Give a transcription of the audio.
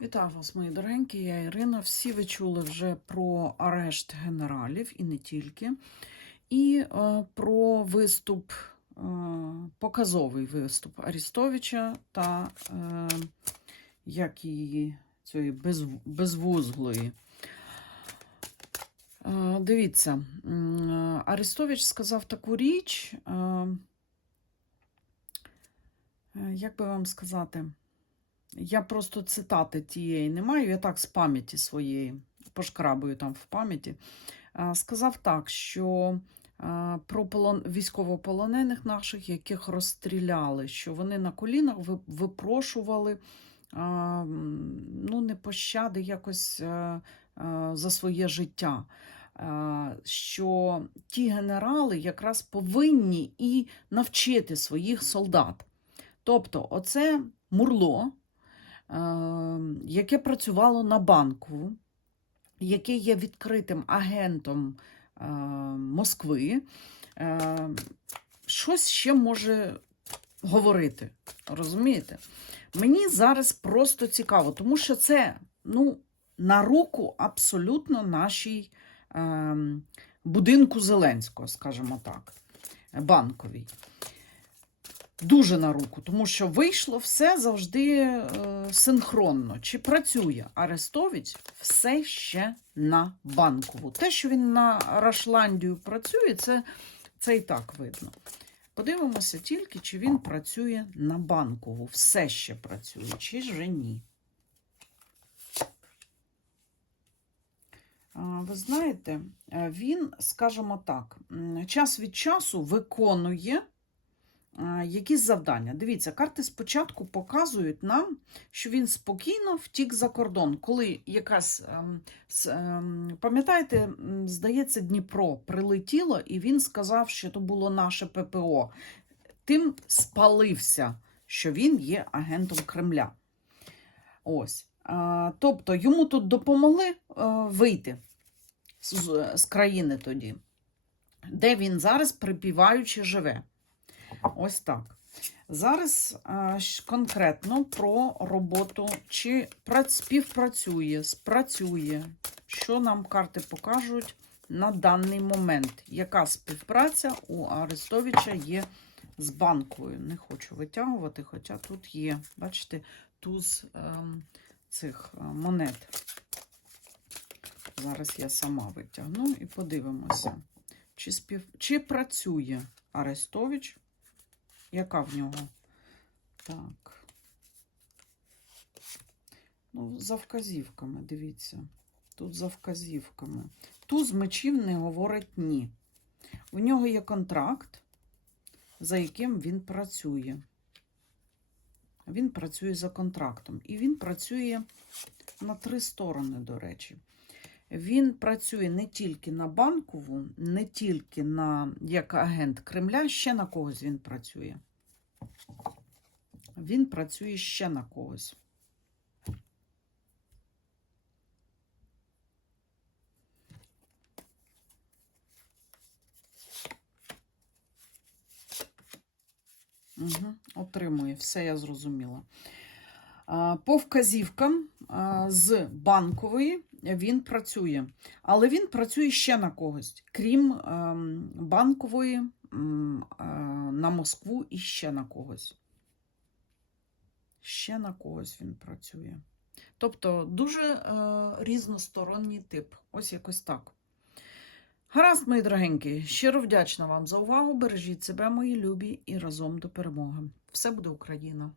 Вітаю вас, мої дорогенькі, я Ірина. Всі ви чули вже про арешт генералів і не тільки, і е, про виступ, е, показовий виступ Арістовича та е, як її цієї без, безвузглої. Е, дивіться, е, Арестович сказав таку річ, е, е, як би вам сказати, я просто цитати тієї не маю, я так з пам'яті своєї, пошкрабую там в пам'яті. Сказав так, що про полон... військовополонених наших, яких розстріляли, що вони на колінах випрошували ну, не пощади якось за своє життя. Що ті генерали якраз повинні і навчити своїх солдат. Тобто, оце мурло, яке працювало на банку, яке є відкритим агентом е, Москви, е, щось ще може говорити. Розумієте? Мені зараз просто цікаво, тому що це ну, на руку абсолютно нашій будинку Зеленського, скажімо так, банковій. Дуже на руку, тому що вийшло все завжди е, синхронно. Чи працює Арестович все ще на банкову? Те, що він на Рашландію працює, це, це і так видно. Подивимося тільки, чи він працює на банкову. Все ще працює, чи ж ні. Ви знаєте, е, він, скажімо так, час від часу виконує якісь завдання. Дивіться, карти спочатку показують нам, що він спокійно втік за кордон. Коли якась, ем, ем, пам'ятаєте, здається, Дніпро прилетіло, і він сказав, що то було наше ППО. Тим спалився, що він є агентом Кремля. Ось. Тобто йому тут допомогли е, вийти з країни тоді, де він зараз припіваючи живе. Ось так. Зараз конкретно про роботу, чи співпрацює, спрацює, що нам карти покажуть на даний момент. Яка співпраця у Арестовича є з банкою? Не хочу витягувати, хоча тут є, бачите, туз ем, цих е, монет. Зараз я сама витягну і подивимося, чи, спів... чи працює Арестович яка в нього? Так. Ну, за вказівками, дивіться. Тут за вказівками. Туз мечів не говорить ні. У нього є контракт, за яким він працює. Він працює за контрактом. І він працює на три сторони, до речі. Він працює не тільки на банкову, не тільки на як агент Кремля, ще на когось він працює. Він працює ще на когось. Угу, отримує, все я зрозуміла. По вказівкам з банкової він працює, але він працює ще на когось, крім ем, банкової е, на Москву і ще на когось. Ще на когось він працює. Тобто дуже е, різносторонній тип. Ось якось так. Гаразд, мої дорогенькі, щиро вдячна вам за увагу. Бережіть себе, мої любі, і разом до перемоги. Все буде Україна!